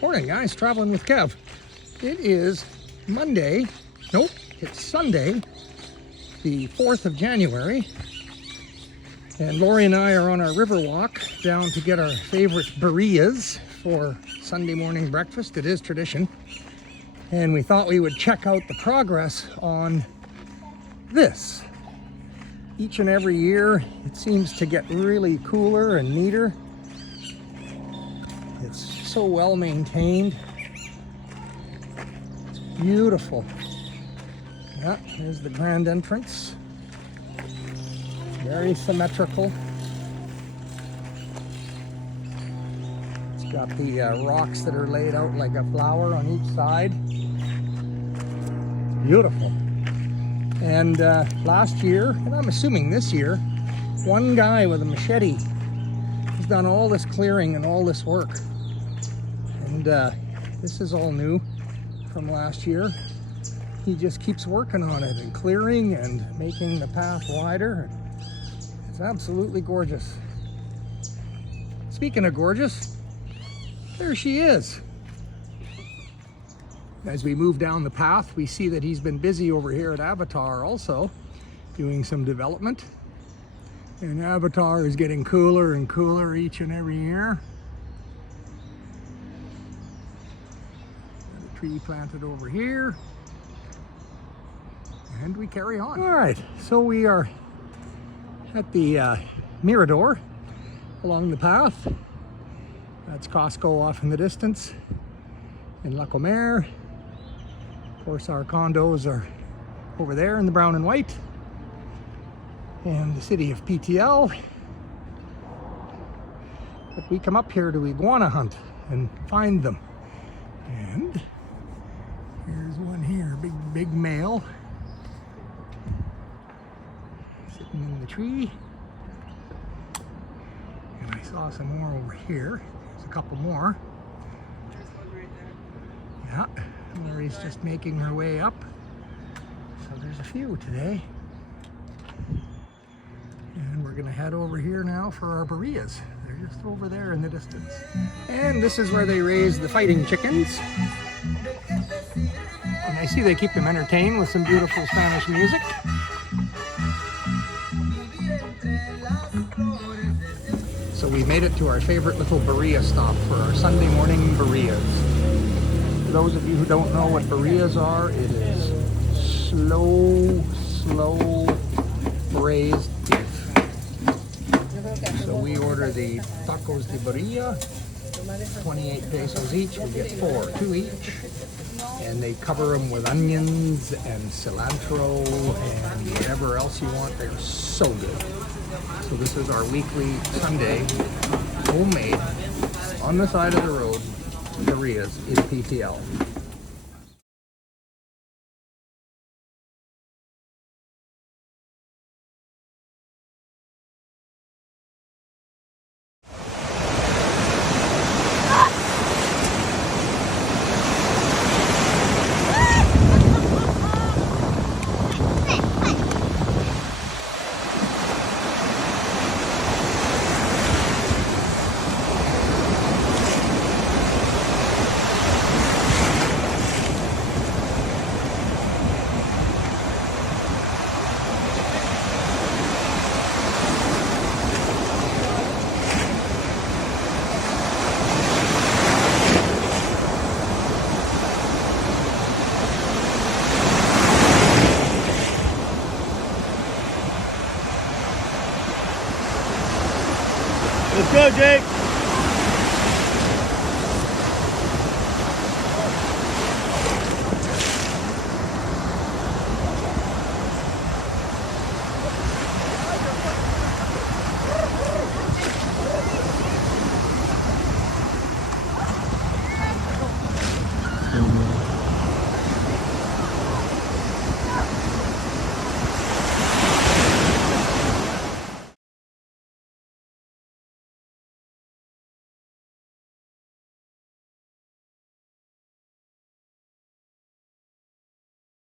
Morning, guys. Traveling with Kev. It is Monday. Nope, it's Sunday, the 4th of January. And Lori and I are on our river walk down to get our favorite birrias for Sunday morning breakfast. It is tradition. And we thought we would check out the progress on this. Each and every year, it seems to get really cooler and neater. It's so well maintained. It's beautiful. Yeah, here's the grand entrance. Very symmetrical. It's got the rocks that are laid out like a flower on each side. Beautiful. And last year, and I'm assuming this year, one guy with a machete has done all this clearing and all this work. And this is all new from last year. He just keeps working on it and clearing and making the path wider. It's absolutely gorgeous. Speaking of gorgeous, there she is. As we move down the path, we see that he's been busy over here at Avatar also, doing some development. And Avatar is getting cooler and cooler each and every year. Got a tree planted over here. And we carry on. All right, so we are at the Mirador along the path. That's Costco off in the distance in La Comer. Of course, our condos are over there in the brown and white. And the city of PTL. But we come up here to iguana hunt and find them. And here's one here, big male. Sitting in the tree. And I saw some more over here. There's a couple more. There's one right there. Yeah. Mary's just making her way up. So there's a few today. And we're gonna head over here now for our birrias. They're just over there in the distance. And this is where they raise the fighting chickens. And I see they keep them entertained with some beautiful Spanish music. So we made it to our favorite little birria stop for our Sunday morning birrias. For those of you who don't know what birrias are, it is slow braised beef. So we order the tacos de birria, 28 pesos each. We get 2 each. And they cover them with onions and cilantro and whatever else you want. They're so good. So this is our weekly Sunday, homemade, on the side of the road, birrias in PTL. Let's go, Jake.